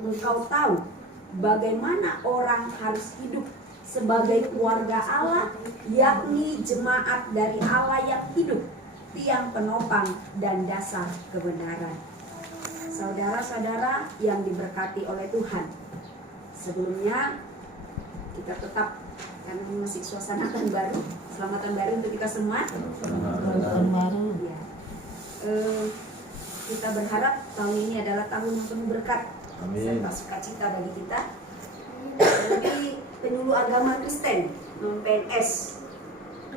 engkau tahu bagaimana orang harus hidup sebagai keluarga Allah, yakni jemaat dari Allah yang hidup, tiang penopang dan dasar kebenaran. Saudara-saudara yang diberkati oleh Tuhan, sebelumnya kita tetap karena masih suasana tahun baru, selamat tahun baru untuk kita semua. Tahun baru. Ya. Kita berharap tahun ini adalah tahun yang penuh berkat serta sukacita bagi kita. Jadi penyuluh agama Kristen PNS,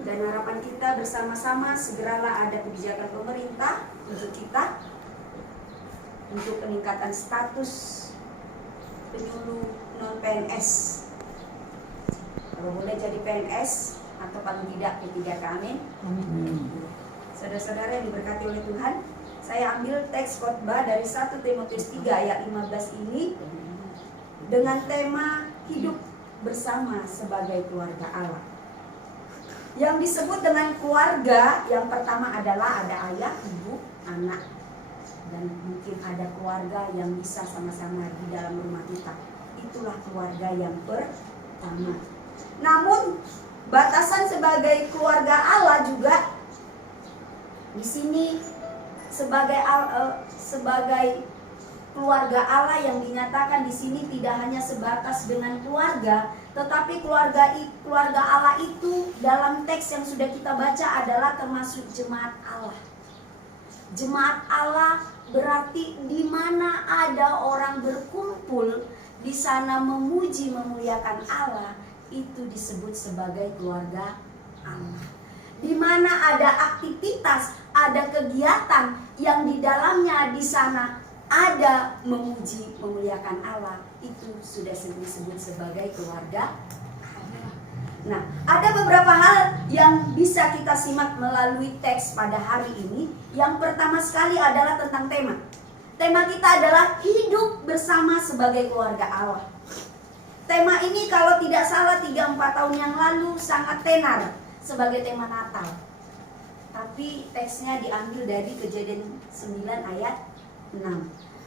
dan harapan kita bersama-sama segeralah ada kebijakan pemerintah untuk kita untuk peningkatan status penyuluh non PNS. Kalau boleh jadi PNS atau paling tidak P3K, amin. Saudara-saudara yang diberkati oleh Tuhan, saya ambil teks khotbah dari 1 Timotius 3 ayat 15 ini dengan tema hidup bersama sebagai keluarga Allah. Yang disebut dengan keluarga yang pertama adalah ada ayah, ibu, anak, dan mungkin ada keluarga yang bisa sama-sama di dalam rumah kita. Itulah keluarga yang pertama. Namun batasan sebagai keluarga Allah juga di sini sebagai keluarga Allah yang dinyatakan di sini tidak hanya sebatas dengan keluarga, tetapi keluarga Allah itu dalam teks yang sudah kita baca adalah termasuk jemaat Allah. Jemaat Allah berarti di mana ada orang berkumpul di sana memuji memuliakan Allah, itu disebut sebagai keluarga Allah. Di mana ada aktivitas, ada kegiatan yang di dalamnya di sana ada memuji memuliakan Allah, itu sudah disebut sebagai keluarga Allah. Nah, ada beberapa hal yang bisa kita simak melalui teks pada hari ini. Yang pertama sekali adalah tentang tema. Tema kita adalah hidup bersama sebagai keluarga Allah. Tema ini kalau tidak salah 3-4 tahun yang lalu sangat tenar sebagai tema Natal. Tapi teksnya diambil dari Kejadian 9 ayat 6.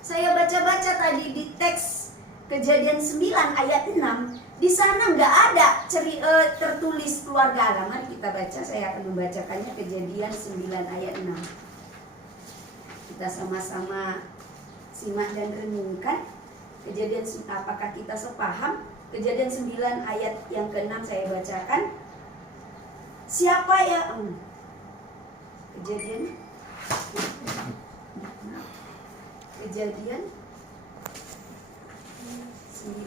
Saya baca-baca tadi di teks Kejadian 9 ayat 6, di sana nggak ada tertulis keluarga Allah. Mari kita baca, saya akan membacakannya. Kejadian 9 ayat 6. Kita sama-sama simak dan renungkan. Kejadian, apakah kita sepaham? Kejadian 9 ayat yang ke-6 saya bacakan. Siapa ya? Kejadian 9 Kejadian 9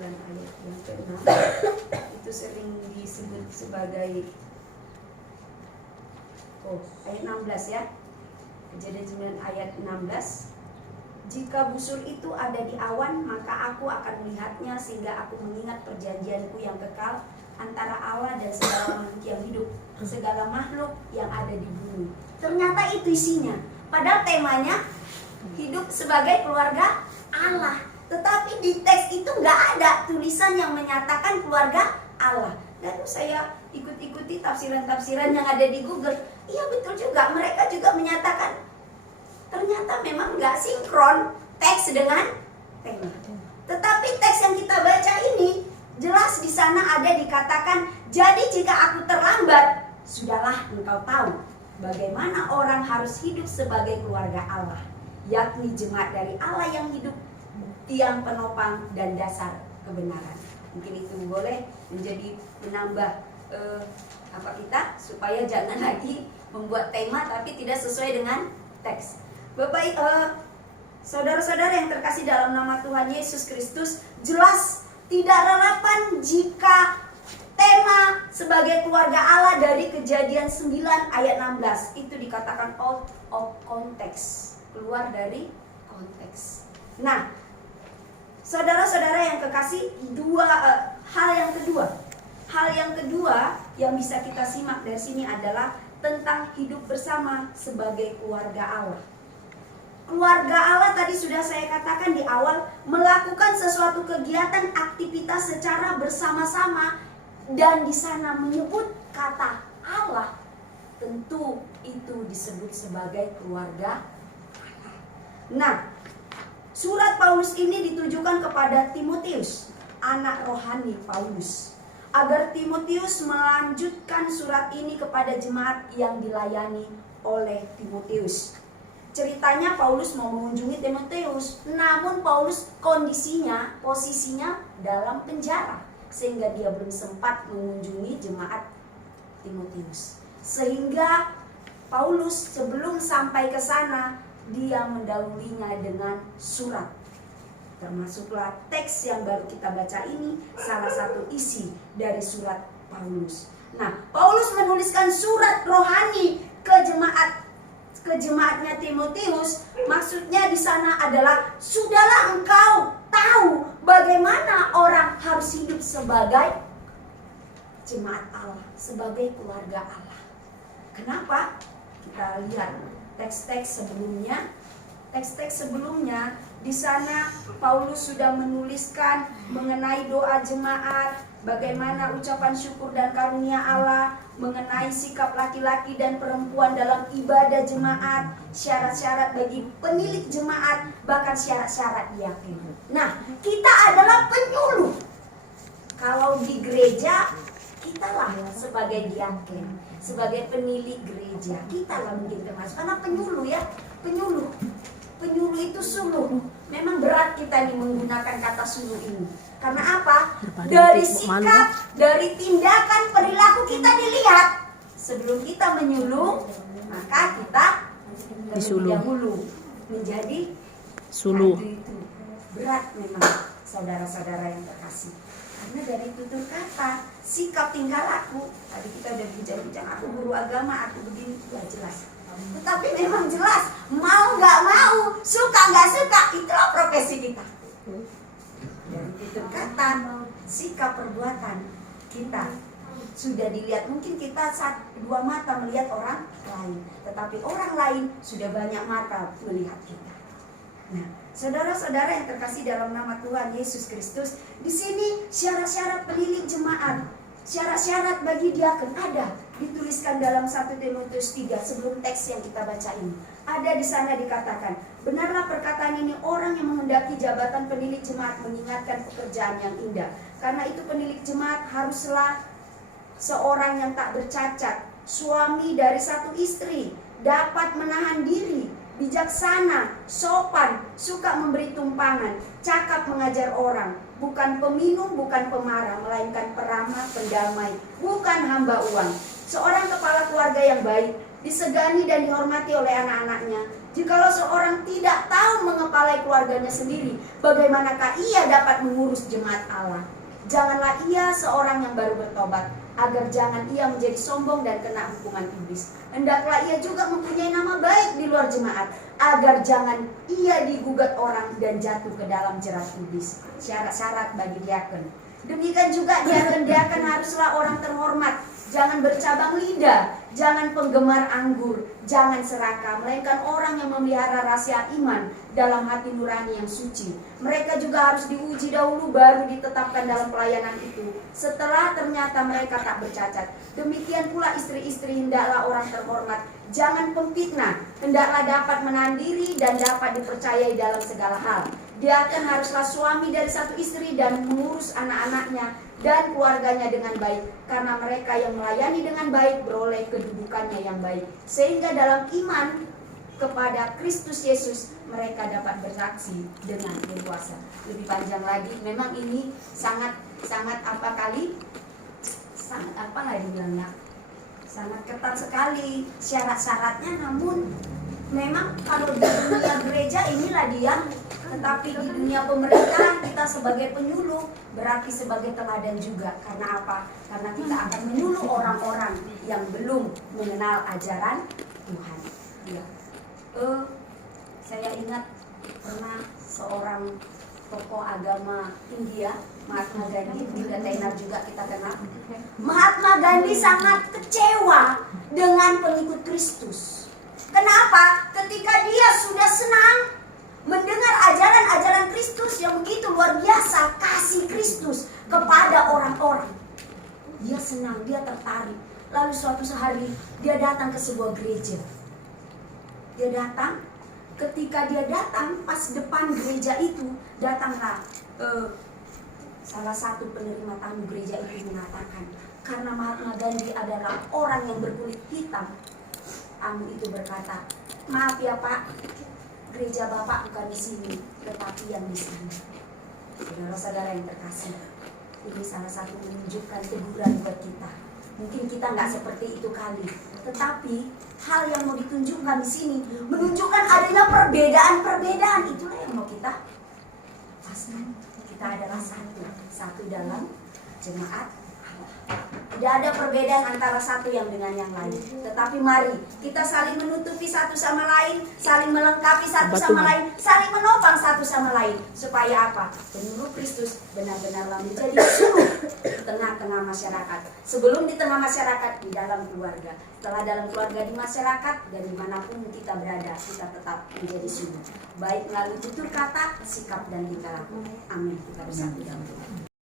ayat yang ke-6 itu sering disebut sebagai ayat 16 ya. Kejadian 9 ayat 16. Jika busur itu ada di awan, maka aku akan melihatnya sehingga aku mengingat perjanjianku yang kekal antara Allah dan segala makhluk yang hidup, segala makhluk yang ada di bumi. Ternyata itu isinya. Padahal temanya hidup sebagai keluarga Allah. Tetapi di teks itu nggak ada tulisan yang menyatakan keluarga Allah. Lalu saya ikuti tafsiran-tafsiran yang ada di Google. Iya betul juga, mereka juga menyatakan ternyata memang nggak sinkron teks dengan tema. Tetapi teks yang kita baca ini jelas di sana ada dikatakan, jadi jika aku terlambat, sudahlah engkau tahu bagaimana orang harus hidup sebagai keluarga Allah, yakni jemaat dari Allah yang hidup, tiang penopang dan dasar kebenaran. Mungkin itu boleh menjadi menambah kita supaya jangan lagi membuat tema tapi tidak sesuai dengan teks. Bapak, saudara-saudara yang terkasih dalam nama Tuhan Yesus Kristus, jelas tidak relevan jika tema sebagai keluarga Allah dari Kejadian 9 ayat 16 itu dikatakan out of context, keluar dari konteks. Nah, saudara-saudara yang kekasih, hal yang kedua yang bisa kita simak dari sini adalah tentang hidup bersama sebagai keluarga Allah. Keluarga Allah tadi sudah saya katakan di awal, melakukan sesuatu kegiatan aktivitas secara bersama-sama, dan di sana menyebut kata Allah. Tentu itu disebut sebagai keluarga Allah. Nah, Surat Paulus ini ditujukan kepada Timotius, anak rohani Paulus, agar Timotius melanjutkan surat ini kepada jemaat yang dilayani oleh Timotius. Ceritanya Paulus mau mengunjungi Timotius, namun Paulus posisinya dalam penjara, sehingga dia belum sempat mengunjungi jemaat Timotius. Sehingga Paulus sebelum sampai ke sana, dia mendahulunya dengan surat. Termasuklah teks yang baru kita baca ini salah satu isi dari surat Paulus. Nah, Paulus menuliskan surat rohani ke jemaatnya Timotius. Maksudnya di sana adalah, sudahlah engkau tahu bagaimana orang harus hidup sebagai jemaat Allah, sebagai keluarga Allah. Kenapa? Kita lihat teks-teks sebelumnya. Di sana Paulus sudah menuliskan mengenai doa jemaat, bagaimana ucapan syukur dan karunia Allah, mengenai sikap laki-laki dan perempuan dalam ibadah jemaat, syarat-syarat bagi penilik jemaat, bahkan syarat-syarat diaken. Nah, kita adalah penyuluh. Kalau di gereja, kitalah sebagai diaken, sebagai penilik gereja, kitalah mungkin termasuk, karena penyuluh ya, penyuluh itu suluh. Memang berat kita nih menggunakan kata suluh ini. Karena apa? Dari sikap, dari tindakan, perilaku kita dilihat. Sebelum kita menyuluh, maka kita terlebih dahulu menjadi suluh. Itu berat memang, saudara-saudara yang terkasih. Karena dari tutur kata, sikap tingkah laku, tadi kita udah bincang-bincang, aku guru agama, aku begini, gak jelas. Tetapi memang jelas, mau gak mau, suka gak suka, itulah profesi kita. Dari tutur kata, sikap, perbuatan kita sudah dilihat. Mungkin kita dua mata melihat orang lain, tetapi orang lain sudah banyak mata melihat kita. Nah, saudara-saudara yang terkasih dalam nama Tuhan Yesus Kristus, di sini syarat-syarat penilik jemaat, syarat-syarat bagi diaken ada dituliskan dalam 1 Timotius 3 sebelum teks yang kita baca ini. Ada di sana dikatakan, benarlah perkataan ini, orang yang menghendaki jabatan penilik jemaat mengingatkan pekerjaan yang indah. Karena itu penilik jemaat haruslah seorang yang tak bercacat, suami dari satu istri, dapat menahan diri, bijaksana, sopan, suka memberi tumpangan, cakap mengajar orang, bukan peminum, bukan pemarah, melainkan peramah, pendamai, bukan hamba uang. Seorang kepala keluarga yang baik, disegani dan dihormati oleh anak-anaknya. Jikalau seorang tidak tahu mengepalai keluarganya sendiri, bagaimanakah ia dapat mengurus jemaat Allah? Janganlah ia seorang yang baru bertobat, agar jangan ia menjadi sombong dan kena hukuman iblis. Hendaklah ia juga mempunyai nama baik di luar jemaat, agar jangan ia digugat orang dan jatuh ke dalam jerat iblis. Syarat-syarat bagi diaken. Demikian juga diaken haruslah orang terhormat, jangan bercabang lidah, jangan penggemar anggur, jangan serakah, melainkan orang yang memelihara rahasia iman dalam hati nurani yang suci. Mereka juga harus diuji dahulu, baru ditetapkan dalam pelayanan itu, setelah ternyata mereka tak bercacat. Demikian pula istri-istri hendaklah orang terhormat, jangan pemfitnah, hendaklah dapat menahan diri dan dapat dipercayai dalam segala hal. Diaken haruslah suami dari satu istri dan mengurus anak-anaknya dan keluarganya dengan baik, karena mereka yang melayani dengan baik beroleh kedudukannya yang baik, sehingga dalam iman kepada Kristus Yesus mereka dapat bersaksi dengan leluasa. Lebih panjang lagi, memang ini sangat sangat ketat sekali syarat-syaratnya. Namun memang kalau di dunia gereja inilah dia, tetapi di dunia pemerintahan kita sebagai penyuluh berarti sebagai teladan juga. Karena apa? Karena kita akan menyuluh orang-orang yang belum mengenal ajaran Tuhan. Ya. Saya ingat pernah seorang tokoh agama India, Mahatma Gandhi, di Tenar juga kita kenal. Mahatma Gandhi sangat kecewa dengan pengikut Kristus. Kenapa? Ketika dia sudah senang mendengar ajaran-ajaran Kristus yang begitu luar biasa, kasih Kristus kepada orang-orang, dia senang, dia tertarik. Lalu suatu hari dia datang ke sebuah gereja. Dia datang ketika dia datang pas depan gereja itu, datanglah salah satu penerima tamu gereja itu mengatakan, karena Mahatma Gandhi adalah orang yang berkulit hitam. Tamu itu berkata, maaf ya Pak, gereja Bapak bukan di sini, tetapi yang di sini. Saudara-saudara yang terkasih, ini salah satu menunjukkan teguran buat kita. Mungkin kita nggak seperti itu kali, tetapi hal yang mau ditunjukkan di sini menunjukkan adanya perbedaan-perbedaan. Itulah yang mau kita pasang. Kita adalah satu dalam jemaat Allah. Tidak ada perbedaan antara satu yang dengan yang lain. Tetapi mari kita saling menutupi satu sama lain, saling melengkapi satu sama lain, saling menopang satu sama lain. Supaya apa? Penuh Kristus benar-benarlah menjadi suluh di tengah-tengah masyarakat. Sebelum di tengah masyarakat, di dalam keluarga. Setelah dalam keluarga, di masyarakat, dan dimanapun kita berada, kita tetap menjadi suluh. Baik melalui tutur kata, sikap, dan tingkah laku. Amin. Kita bersatu dalam doa.